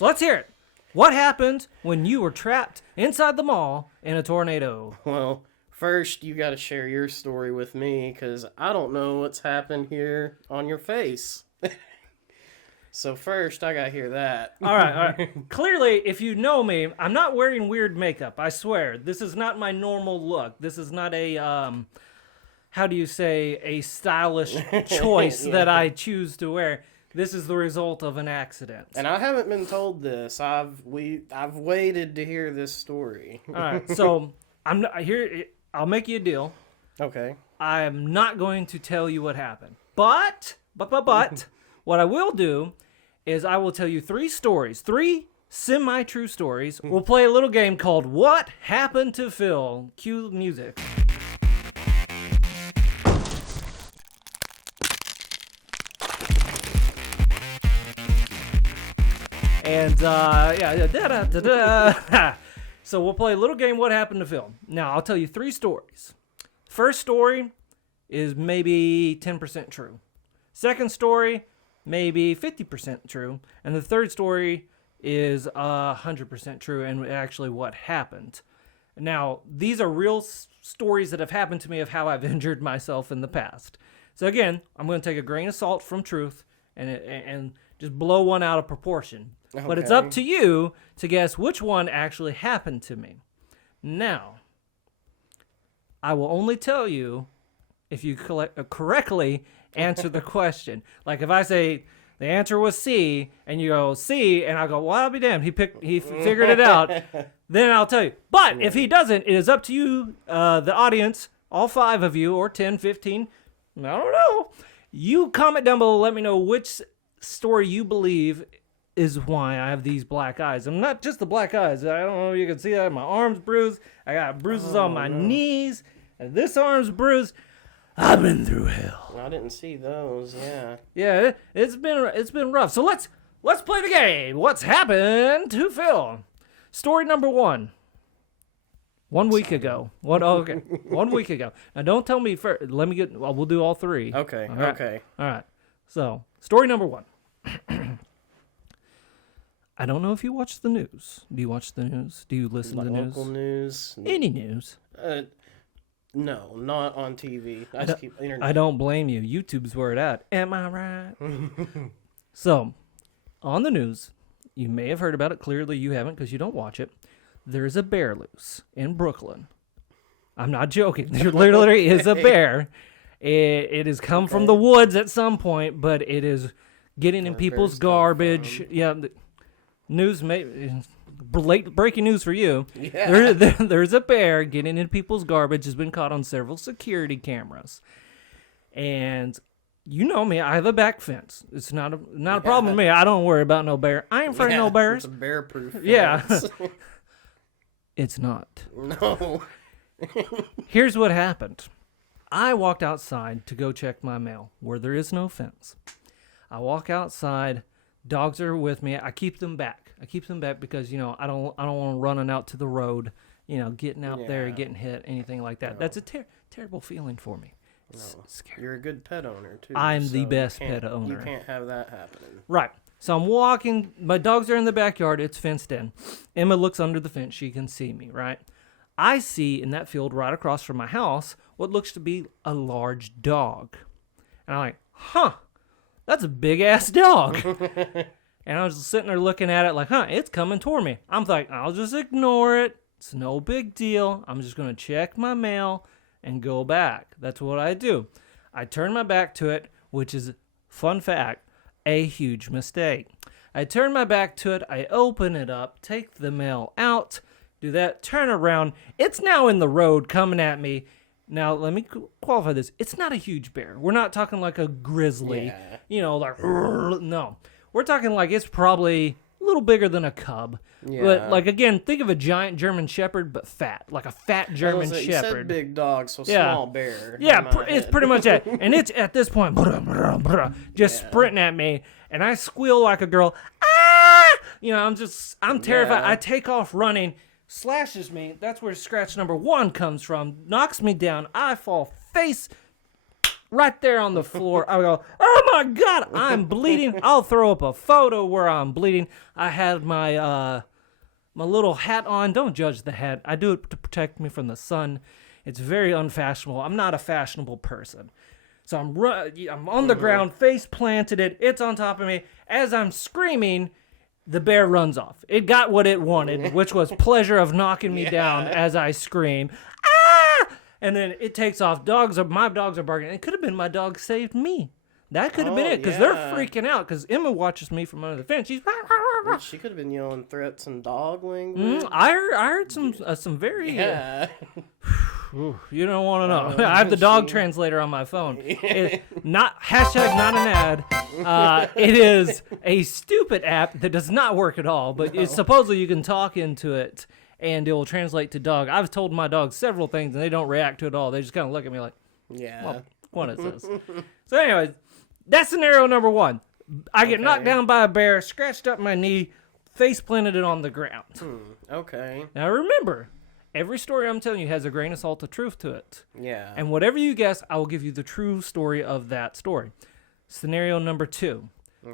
So let's hear it. What happened when you were trapped inside the mall in a tornado? Well, first you got to share your story with me because I don't know what's happened here on your face. So first, I got to hear that. All right. Clearly, if you know me, I'm not wearing weird makeup. I swear. This is not my normal look. This is not a, how do you say, a stylish choice that I choose to wear. This is the result of an accident. And I haven't been told this. I've waited to hear this story. All right. So I'm not, here. I'll make you a deal. Okay. I am not going to tell you what happened. But what I will do is I will tell you three semi-true stories. We'll play a little game called What Happened to Phil? Cue music. And, So we'll play a little game, What Happened to Phil? Now, I'll tell you three stories. First story is maybe 10% true. Second story, maybe 50% true. And the third story is 100% true and actually what happened. Now, these are real stories that have happened to me of how I've injured myself in the past. So again, I'm going to take a grain of salt from truth and just blow one out of proportion. Okay. But it's up to you to guess which one actually happened to me. Now, I will only tell you if you correctly answer the question. Like if I say the answer was C, and you go C, and I go, well, I'll be damned. He figured it out. Then I'll tell you. But if he doesn't, it is up to you, the audience, all 5 of you, or 10, 15, I don't know. You comment down below, let me know which story you believe is why I have these black eyes. I'm not just the black eyes. I don't know if you can see that. My arm's bruised. I got bruises on my knees. And this arm's bruised. I've been through hell. I didn't see those. Yeah. Yeah, it's been rough. So let's play the game. What's happened to Phil? Story number 1. 1 week ago. 1 week ago. Now don't tell me first. Let me get. Well, we'll do all 3. Okay. All right. Okay. All right. So story number 1. I don't know if you watch the news. Do you watch the news? Do you listen to the news? Local news. Any news? No, not on TV. I just keep internet. I don't blame you. YouTube's where it at. Am I right? So, on the news, you may have heard about it. Clearly, you haven't because you don't watch it. There's a bear loose in Brooklyn. I'm not joking. There literally is a bear. It has come from the woods at some point, but it is getting in people's garbage. Yeah. News, breaking news for you. Yeah. There's a bear getting in people's garbage. Has been caught on several security cameras, and you know me. I have a back fence. It's not a problem with me. I don't worry about no bear. I ain't afraid of no bears. It's a bear-proof fence. Yeah, it's not. No. Here's what happened. I walked outside to go check my mail where there is no fence. I walk outside. Dogs are with me. I keep them back. Because, I don't want them running out to the road, getting out there, getting hit, anything like that. No. That's a terrible feeling for me. It's scary. You're a good pet owner, too. I'm the best pet owner. You can't have that happening. Right. So I'm walking. My dogs are in the backyard. It's fenced in. Emma looks under the fence. She can see me, right? I see in that field right across from my house what looks to be a large dog. And I'm like, that's a big-ass dog. And I was just sitting there looking at it like, it's coming toward me. I'm like, I'll just ignore it. It's no big deal. I'm just going to check my mail and go back. That's what I do. I turn my back to it, which is, fun fact, a huge mistake. I turn my back to it. I open it up, take the mail out, do that, turn around. It's now in the road coming at me. Now, let me qualify this. It's not a huge bear. We're not talking like a grizzly, no. We're talking like it's probably a little bigger than a cub. Yeah. But, like, again, think of a giant German Shepherd, but fat. Like a fat German Shepherd. You said big dog, so small bear. Yeah, it's pretty much that. And it's, at this point, just sprinting at me. And I squeal like a girl. Ah! I'm terrified. I take off running. Slashes me. That's where scratch number 1 comes from. Knocks me down. I fall face right there on the floor. I go, oh my God, I'm bleeding. I'll throw up a photo where I'm bleeding. I had my my little hat on. Don't judge the hat. I do it to protect me from the sun. It's very unfashionable. I'm not a fashionable person. So I'm on the ground, face planted it. It's on top of me. As I'm screaming, the bear runs off. It got what it wanted, which was pleasure of knocking me down as I scream. Ah! And then it takes off. My dogs are barking. It could have been my dog saved me. That could have been it, because they're freaking out. Because Emma watches me from under the fence. She's She could have been yelling threats in dog language. I heard some very. You don't want to know. I have the dog translator on my phone. Not an ad. It is a stupid app that does not work at all. But it's supposedly you can talk into it and it will translate to dog. I've told my dogs several things and they don't react to it at all. They just kind of look at me like, well, what is this? So anyways, that's scenario number 1. I get knocked down by a bear, scratched up my knee, face planted it on the ground. Okay. Now remember, every story I'm telling you has a grain of salt of truth to it. Yeah. And whatever you guess, I will give you the true story of that story. Scenario number 2.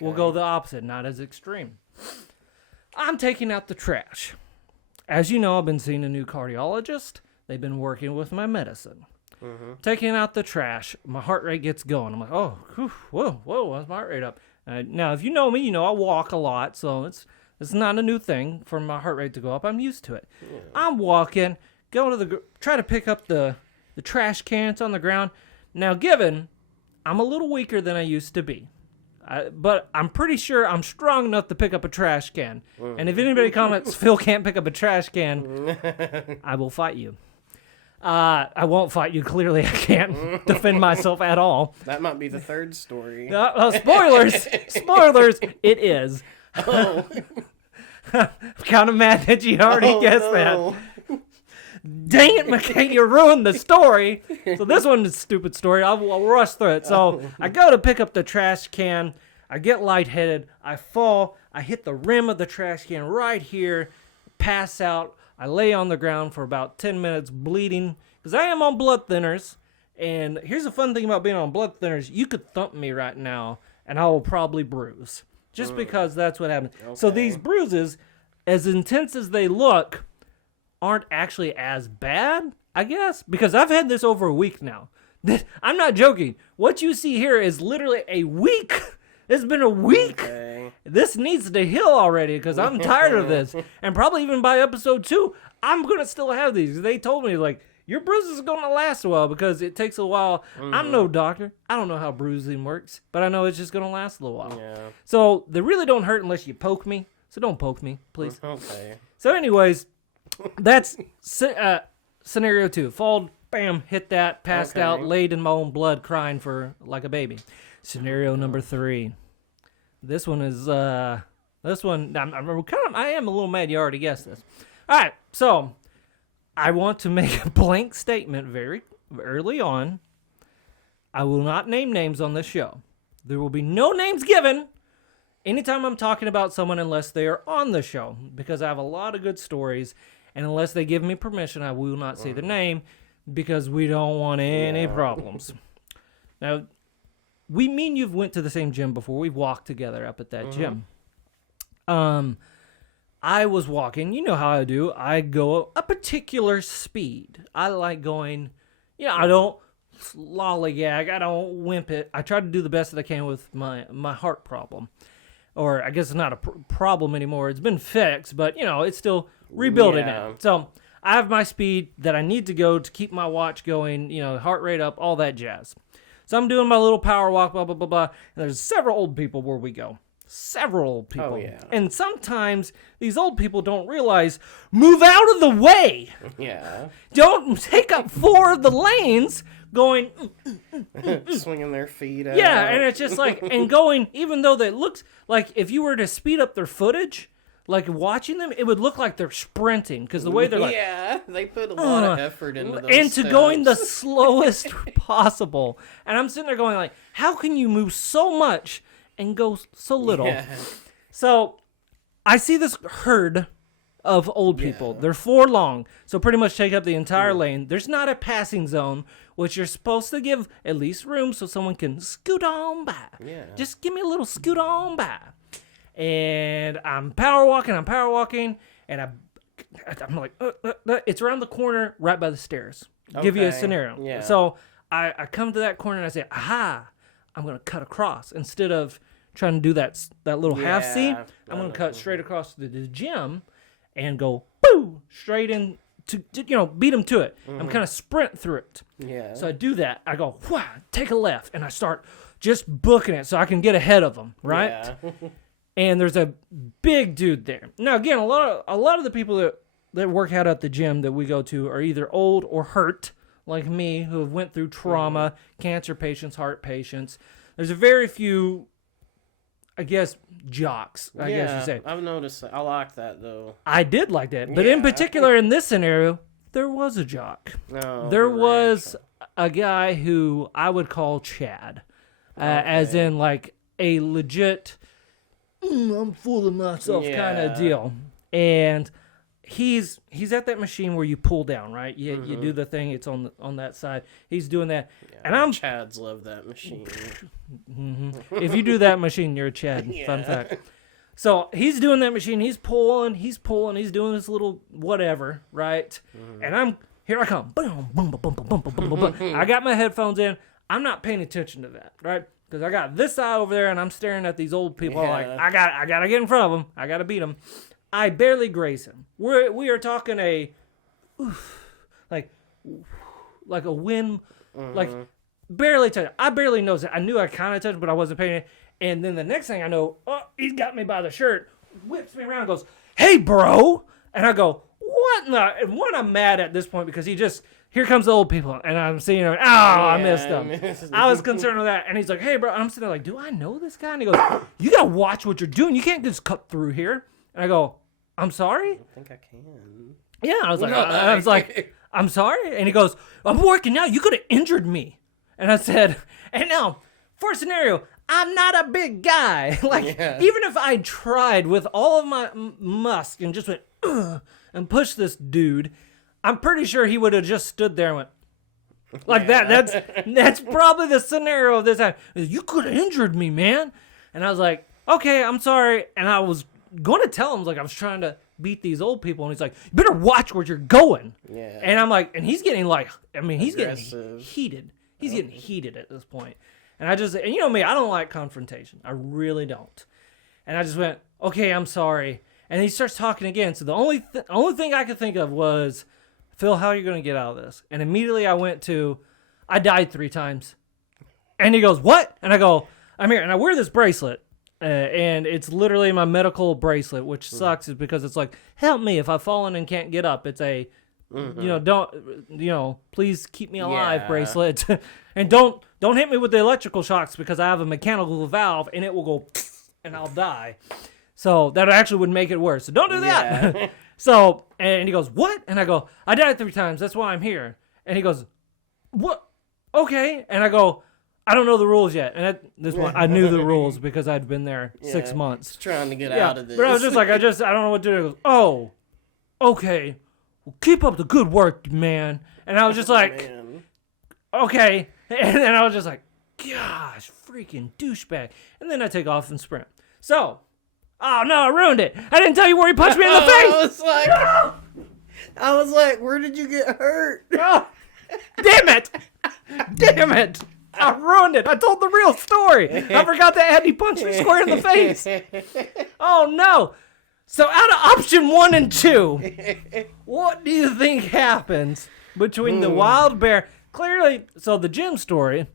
We'll go the opposite, not as extreme. I'm taking out the trash. As you know, I've been seeing a new cardiologist. They've been working with my medicine. Taking out the trash, my heart rate gets going. I'm like, oh, whoa, what's my heart rate up? Now, if you know me, you know I walk a lot, so it's not a new thing for my heart rate to go up. I'm used to it. Yeah. I'm walking, try to pick up the trash cans on the ground. Now, given I'm a little weaker than I used to be, but I'm pretty sure I'm strong enough to pick up a trash can. And if anybody comments, Phil can't pick up a trash can, I will fight you. I won't fight you. Clearly, I can't defend myself at all. That might be the third story. Spoilers! Spoilers! It is. Oh. I'm kind of mad that you already guessed that. Dang it, McKay, you ruined the story. So this one's a stupid story. I'll rush through it. So I go to pick up the trash can. I get lightheaded. I fall. I hit the rim of the trash can right here. Pass out. I lay on the ground for about 10 minutes bleeding because I am on blood thinners. And here's the fun thing about being on blood thinners. You could thump me right now and I will probably bruise. Just because that's what happens. Okay. So these bruises, as intense as they look, aren't actually as bad, I guess. Because I've had this over a week now. I'm not joking. What you see here is literally a week. It's been a week. Okay. This needs to heal already because I'm tired of this. And probably even by episode 2, I'm going to still have these. They told me, like, your bruises are going to last a while because it takes a while. I'm no doctor. I don't know how bruising works, but I know it's just going to last a little while. Yeah. So they really don't hurt unless you poke me. So don't poke me, please. Okay. So anyways, that's scenario 2. Fall, bam, hit that, passed out, laid in my own blood, crying for like a baby. Scenario number 3. This one is, I am a little mad you already guessed this. All right, so I want to make a blank statement very early on. I will not name names on this show. There will be no names given anytime I'm talking about someone unless they are on the show, because I have a lot of good stories, and unless they give me permission, I will not say the name because we don't want any problems. Now, me and you've went to the same gym before. We've walked together up at that gym. I was walking. You know how I do. I go a particular speed. I like going, I don't lollygag. I don't wimp it. I try to do the best that I can with my heart problem. Or I guess it's not a problem anymore. It's been fixed, but, it's still rebuilding it. So I have my speed that I need to go to keep my watch going, heart rate up, all that jazz. So I'm doing my little power walk, blah, blah, blah, blah. And there's several old people where we go. Several old people. Oh, yeah. And sometimes these old people don't realize, move out of the way. Yeah. Don't take up 4 of the lanes going. Swinging their feet out. Yeah, and it's just like, and going, even though it looks like if you were to speed up their footage, like watching them, it would look like they're sprinting because the way they're like. Yeah, they put a lot of effort into those into going the slowest possible. And I'm sitting there going like, how can you move so much and go so little? Yeah. So I see this herd of old people. Yeah. They're 4 long, so pretty much take up the entire lane. There's not a passing zone, which you're supposed to give at least room so someone can scoot on by. Yeah. Just give me a little scoot on by. And I'm power walking, and I'm like, it's around the corner right by the stairs. Give you a Okay, scenario. yeah. So I come to that corner and I say, aha, I'm going to cut across. Instead of trying to do that little half C, Yeah. I'm going to cut straight across to the gym and go, boo, straight in to beat them to it. I'm kind of sprint through it. Yeah. So I do that. I go, wow, take a left. And I start just booking it so I can get ahead of them, right? Yeah. And there's a big dude there. Now, again, a lot of the people that work out at the gym that we go to are either old or hurt, like me, who have went through trauma, cancer patients, heart patients. There's a very few, I guess, jocks, I guess you say. I've noticed that. I like that, though. I did like that. But in Yeah. particular, in this scenario, there was a jock. No, There you're right. was a guy who I would call Chad, as in like a legit, I'm full of myself kind Yeah. of deal. And he's at that machine where you pull down, right? You do the thing. It's on that side. He's doing that, and I'm. Chads love that machine. If you do that machine, you're a Chad. Fun Yeah. fact. So he's doing that machine. He's pulling. He's doing this little whatever, right? And here I come. Boom, boom, boom, boom, boom, boom, boom, boom, boom. I got my headphones in. I'm not paying attention to that, right? Because I got this eye over there, and I'm staring at these old people. Yeah. Like I gotta get in front of them. I gotta beat them. I barely graze him. We are talking like a wind, like barely touch. I barely noticed it. I knew I kind of touched, but I wasn't paying it. And then the next thing I know, he's got me by the shirt, whips me around, and goes, "Hey, bro!" And I go, "What?" And one, I'm mad at this point because here comes the old people, and I'm seeing him. Oh, I missed him. I was concerned with that, and he's like, "Hey, bro," and I'm sitting there like, "Do I know this guy?" And he goes, "You gotta watch what you're doing. You can't just cut through here." And I go, "I'm sorry." I think I can. Yeah, I was like, "I'm sorry," and he goes, "I'm working now. You could have injured me." And I said, "And now, for a scenario, I'm not a big guy. Like, even if I tried with all of my musk and just went and pushed this dude, I'm pretty sure he would have just stood there and went like that. That's probably the scenario of this time. You could have injured me, man." And I was like, "Okay, I'm sorry." And I was going to tell him, like, I was trying to beat these old people, and he's like, "You better watch where you're going." Yeah. And I'm like, and he's getting like, I mean, he's getting Aggressive. heated. He's getting heated at this point. And and you know me, I don't like confrontation. I really don't. And I just went, "Okay, I'm sorry." And he starts talking again. So the only thing I could think of was, "Phil, how are you going to get out of this?" And immediately I went to, "I died 3 times." And he goes, "What?" And I go, "I'm here." And I wear this bracelet. And it's literally my medical bracelet, which sucks is because it's like, "Help me if I've fallen and can't get up." It's a, please keep me alive Yeah. bracelet. And don't hit me with the electrical shocks because I have a mechanical valve and it will go and I'll die. So that actually would make it worse. So don't do that. Yeah. So, and he goes, "What?" And I go, "I died 3 times. That's why I'm here." And he goes, "What? Okay." And I go, "I don't know the rules yet." And this one, I knew the rules because I'd been there 6 Yeah. months. Just trying to get Yeah, out of this. but I was just like, I don't know what to do. He goes, "Oh, okay. Well, keep up the good work, man." And I was just like, Man. "Okay." And then I was just like, "Gosh, freaking douchebag." And then I take off and sprint. So, oh no, I ruined it. I didn't tell you where he punched me in the face. I was like, where did you get hurt? Oh, damn it. Damn it. I ruined it. I told the real story. I forgot that Andy punched me square in the face. Oh no. So out of option 1 and 2, what do you think happens between the wild bear? Clearly, so the gym story,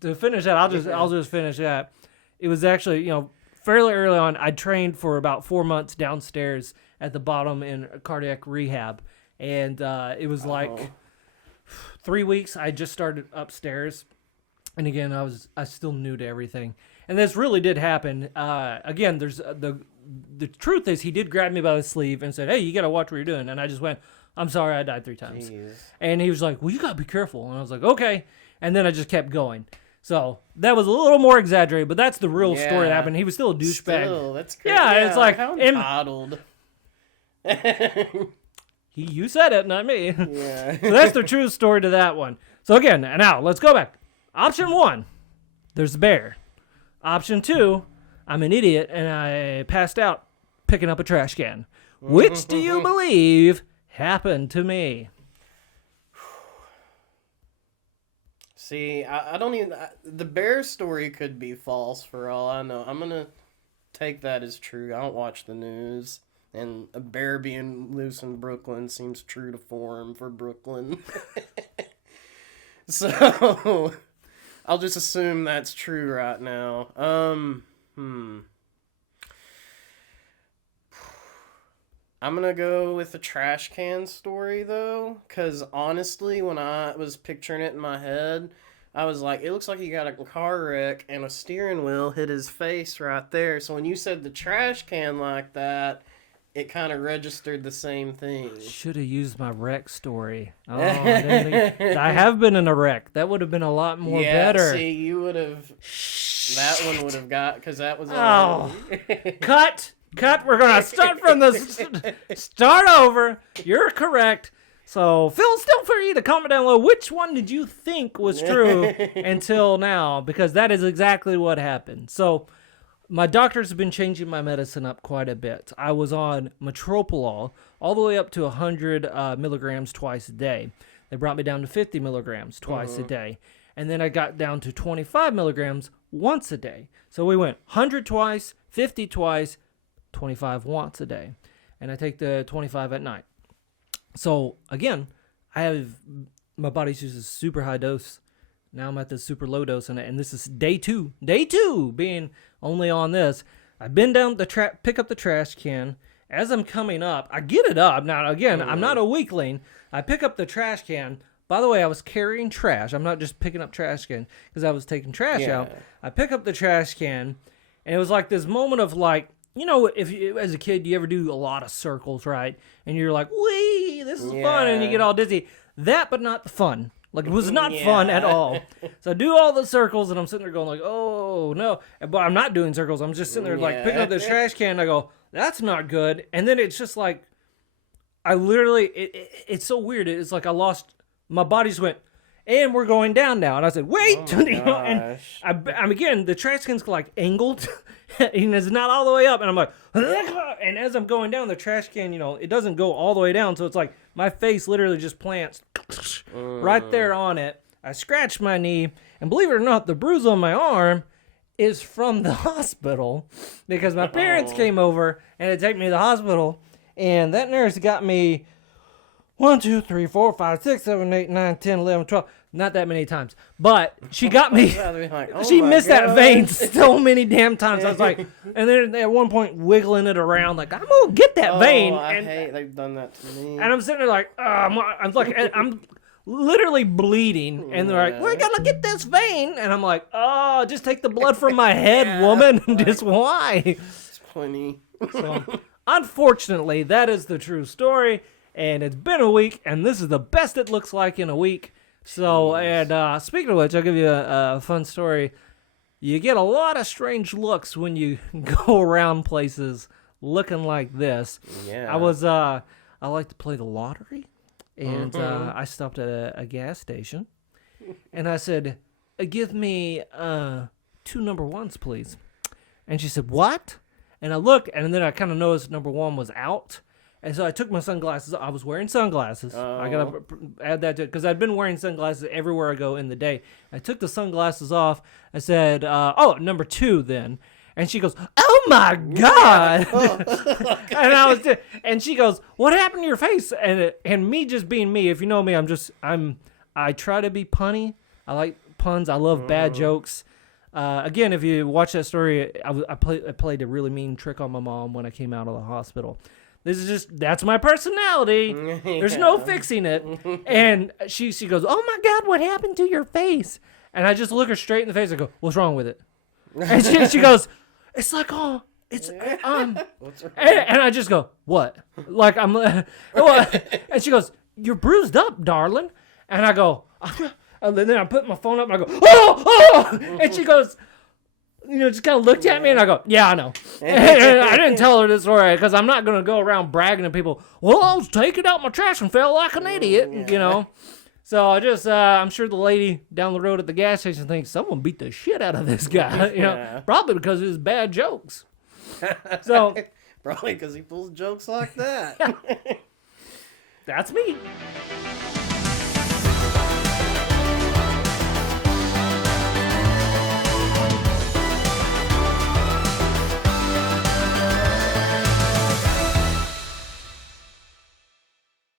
to finish that, I'll just finish that. It was actually, fairly early on. I trained for about 4 months downstairs at the bottom in cardiac rehab. And it was like 3 weeks. I just started upstairs. And again, I still new to everything. And this really did happen. Again, there's the truth is he did grab me by the sleeve and said, "Hey, you got to watch what you're doing." And I just went, "I'm sorry, I died 3 times." Jeez. And he was like, "Well, you got to be careful." And I was like, "Okay." And then I just kept going. So that was a little more exaggerated, but that's the real story that Yeah. happened. He was still a douchebag. Still, that's crazy. Yeah, it's like- how and- entitled. You said it, not me. Yeah. So that's the true story to that one. So again, now let's go back. Option 1, there's a bear. Option 2, I'm an idiot and I passed out picking up a trash can. Which do you believe happened to me? See, I don't even... the bear story could be false for all I know. I'm going to take that as true. I don't watch the news. And a bear being loose in Brooklyn seems true to form for Brooklyn. So, I'll just assume that's true right now. I'm gonna go with the trash can story, though, because honestly, when I was picturing it in my head, I was like, it looks like he got a car wreck and a steering wheel hit his face right there. So when you said the trash can like that, it kind of registered the same thing. Should have used my wreck story. Oh, I have been in a wreck. That would have been a lot more better. See, you would have... That one would have got... Because that was... Cut! We're going to start from the... Start over. You're correct. So, feel still free to comment down below which one did you think was true until now. Because that is exactly what happened. So... my doctors have been changing my medicine up quite a bit. I was on Metoprolol all the way up to 100 milligrams twice a day. They brought me down to 50 milligrams twice a day. And then I got down to 25 milligrams once a day. So we went 100 twice, 50 twice, 25 once a day. And I take the 25 at night. So, again, my body's used a super high dose. Now I'm at the super low dose, and this is day 2. Day 2 being only on this. I bend down pick up the trash can. As I'm coming up, I get it up. Now, again, I'm not a weakling. I pick up the trash can. By the way, I was carrying trash. I'm not just picking up trash can because I was taking trash out. I pick up the trash can, and it was like this moment of like, you know, if you, as a kid, you ever do a lot of circles, right? And you're like, wee, this is fun, and you get all dizzy. That, but not the fun. Like, it was not fun at all. So I do all the circles, and I'm sitting there going like, oh, no. But I'm not doing circles. I'm just sitting there like picking up this trash can, and I go, that's not good. And then it's just like, I literally, it's so weird. It's like I lost, my body just went, and we're going down now. And I said, wait. You know, and I'm again, the trash can's like angled, and it's not all the way up. And I'm like, and as I'm going down, the trash can, you know, it doesn't go all the way down. So it's like my face literally just plants right there on it. I scratched my knee, and believe it or not, the bruise on my arm is from the hospital because my parents came over and had taken me to the hospital, and that nurse got me 1, 2, 3, 4, 5, 6, 7, 8, 9, 10, 11, 12. Not that many times. But she got me. She missed that vein so many damn times. I was like, and then at one point wiggling it around, like, I'm going to get that vein. I hate they've done that to me. And I'm sitting there like, I'm literally bleeding. And they're like, we're going to get this vein. And I'm like, oh, just take the blood from my head, woman. Just why? It's plenty. So, unfortunately, that is the true story. And it's been a week, and this is the best it looks like in a week. So, and speaking of which, I'll give you a fun story. You get a lot of strange looks when you go around places looking like this. Yeah. I like to play the lottery, and I stopped at a gas station, and I said, give me 2 number 1s, please. And she said, what? And I look, and then I kind of noticed number 1 was out. And so I took my sunglasses. I was wearing sunglasses. I got to add that to it because I'd been wearing sunglasses everywhere I go in the day. I took the sunglasses off. I said, number 2 then. And she goes, oh my God. And she goes, what happened to your face? And me just being me, if you know me, I try to be punny. I like puns. I love bad jokes. Again, if you watch that story, I played a really mean trick on my mom when I came out of the hospital. That's my personality. There's no fixing it. And she goes, oh my God, what happened to your face? And I just look her straight in the face. I go, what's wrong with it? And she goes, it's like, it's, and I just go, what? Like, what? And she goes, you're bruised up, darling. And I go, and then I put my phone up and I go, oh! And she goes, just kind of looked at me, and I go, yeah, I know. I didn't tell her this story because I'm not going to go around bragging to people, well, I was taking out my trash and felt like an idiot, So I just, I'm sure the lady down the road at the gas station thinks someone beat the shit out of this guy, probably because of his bad jokes. So probably because he pulls jokes like that. that's me.